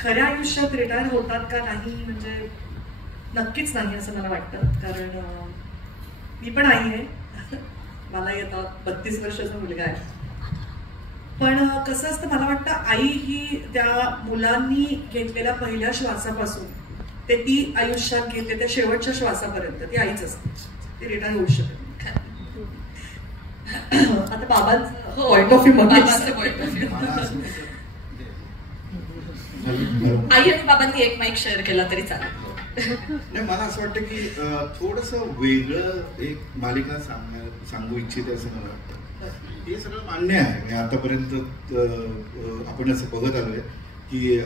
खऱ्या आयुष्यात रिटायर होतात का नाही म्हणजे नक्कीच नाही असं मला वाटतं, कारण मी पण आई आहे. मलाही आता 32 वर्षाचा मुलगा आहे. पण कसं असतं, मला वाटतं आई ही त्या मुलांनी घेतलेल्या पहिल्या श्वासापासून ते ती आयुष्यात घेते त्या शेवटच्या श्वासापर्यंत ती आईच असते. ती रिटायर होऊ शकत नाही. आता बाबांचं पॉइंट ऑफ व्ह्यू, आई आणि बाबांनी एक माईक शेअर केला तरी चालेल. नाही, मला असं वाटतं की थोडस वेगळं एक मालिका सांगू इच्छिते असं मला वाटतं. हे सगळं मान्य आहे. आतापर्यंत आपण असं बघत आलोय की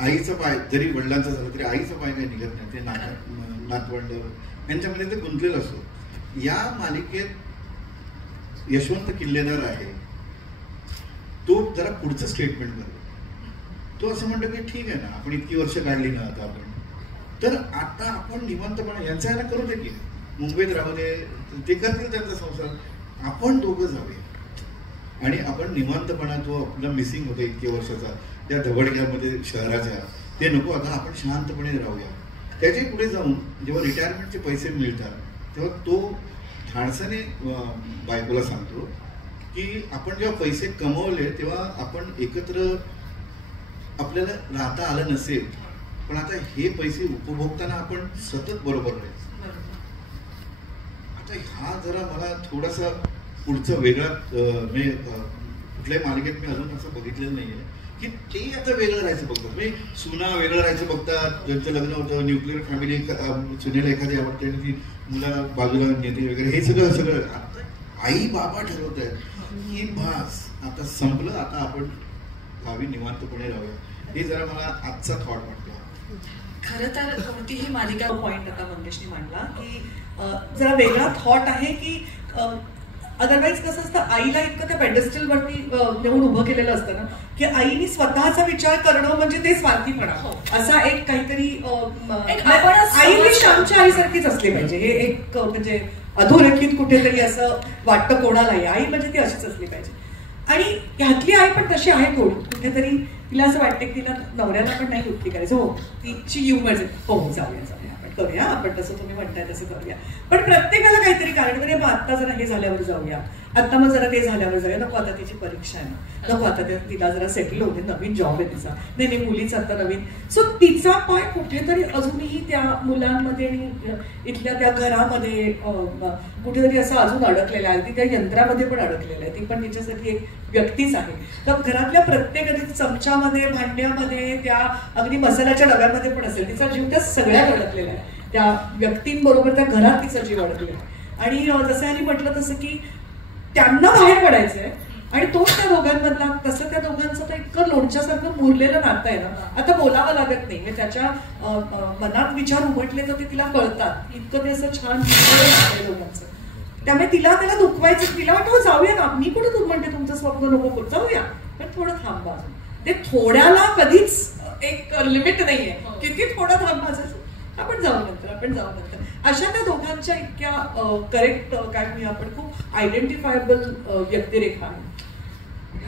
आईचा पाय जरी वडिलांचा झाला तरी आईचा पाय काही निघत नाही. ते नातवंड यांच्यामध्ये ते गुंतलेलं असतो. या मालिकेत यशवंत किल्लेदार आहे, तो जरा पुढचं स्टेटमेंट करतो. तो असं म्हणतो की ठीक आहे ना, आपण इतकी वर्ष काढली ना आता आपण, तर आता आपण निवांतपणे यांचा यांना करू दे की मुंबईत राहू दे, ते करतील त्यांचा संसार, आपण दोघं जाऊया आणि आपण निवांतपणा जो आपला मिसिंग होता इतके वर्षाचा त्या धबडक्यामध्ये शहराच्या, ते नको. आता आपण शांतपणे राहूया. त्याच्या पुढे जाऊन जेव्हा रिटायरमेंटचे पैसे मिळतात तेव्हा तो धाडसाने बायकोला सांगतो की आपण जेव्हा पैसे कमवले तेव्हा आपण एकत्र आपल्याला राहता आलं नसेल, पण आता हे पैसे उपभोगताना आपण सतत बरोबर राहायचं. आता हा जरा मला थोडासा पुढचा वेगळा, म्हणजे कुठल्याही मालिकेत मी अजून असं बघितलेलं नाहीये की ते आता वेगळं राहायचं बघतात. म्हणजे सुना वेगळं राहायचं बघतात, ज्यांचं लग्न होतं, न्यूक्लिअर फॅमिली, सुनेला एखादी आवडते आणि ती मुलाला बाजूला नेते वगैरे, हे सगळं आता आई बाबा ठरवत आहेत की बस आता संपलं, आता आपण गावी निवांतपणे राहूया. हे जरा मला आजचा थॉट वाटतो. खरं तर कोणतीही मालिका पॉइंट आता मंगेशनी मांडला की जरा वेगळा थॉट आहे की अदरवाईज कसं असतं, आईला इतकं त्या पेडेस्टल वरती नेऊन उभं केलेलं असतं ना की आईनी स्वतःचा विचार करणं म्हणजे ते स्वार्थीपणा, असा एक काहीतरी आई ही श्यामच्या आईसारखीच असली पाहिजे. हे एक म्हणजे अधोरेखित कुठेतरी असं वाटतं कोणालाही. आई म्हणजे ती अशीच असली पाहिजे. आणि ह्यातली आई पण तशी आहे थोडी कुठेतरी. तिला असं वाटतं की तिला नवऱ्याला पण नाही युक्ती करायचं. हो, तिची ह्युमर हो जाऊया आपण करूया, आपण तसं तुम्ही म्हणताय तसं करूया. पण प्रत्येकाला काहीतरी कारण म्हणजे आता जरा हे झाल्यावर जाऊया, आता मग जरा ते झाल्यावर जाऊया, नको आता तिची परीक्षा आहे ना, नको आता तिला जरा सेटल होते, नवीन जॉब आहे तिचा, नाही मुलीचा आता नवीन. सो तिचा पाय कुठेतरी अजूनही त्या मुलांमध्ये आणि इथल्या त्या घरामध्ये कुठेतरी असं अजून अडकलेला आहे. ती त्या यंत्रामध्ये पण अडकलेलं आहे. ती पण तिच्यासाठी एक व्यक्तीच आहे. तर घरातल्या प्रत्येक चमच्यामध्ये, भांड्यामध्ये, त्या अगदी मसाल्याच्या डब्यामध्ये पण असेल, तिचा जीव त्या सगळ्यात अडकलेला आहे. त्या व्यक्तींबरोबर त्या घरात तिचा जीव अडकलेला आहे. आणि जसं यांनी म्हटलं तसं की त्यांना बाहेर पडायचंय आणि तो त्या दोघांमधला, तसं त्या दोघांचं तर इतकं लोणच्यासारखं मुरलेलं नातं आहे ना, आता बोलावं लागत नाही. म्हणजे त्याच्या मनात विचार उमटले तर ते तिला कळतात. इतकं ते असं छान दोघांचं. त्यामुळे त्याला दुखवायचं, तिला वाटतं जाऊया ना, मी कुठे तू म्हणते तुमचं स्वप्न नको जाऊया, पण थोडं थांबा अजून. ते थोड्याला कधीच एक लिमिट नाहीये, किती थोडं थांबायचं, आपण जाऊ नंतर. अशा त्या दोघांच्या इतक्या करेक्ट काय म्हणूया आपण, खूप आयडेंटिफायबल व्यक्तिरेखा आहे.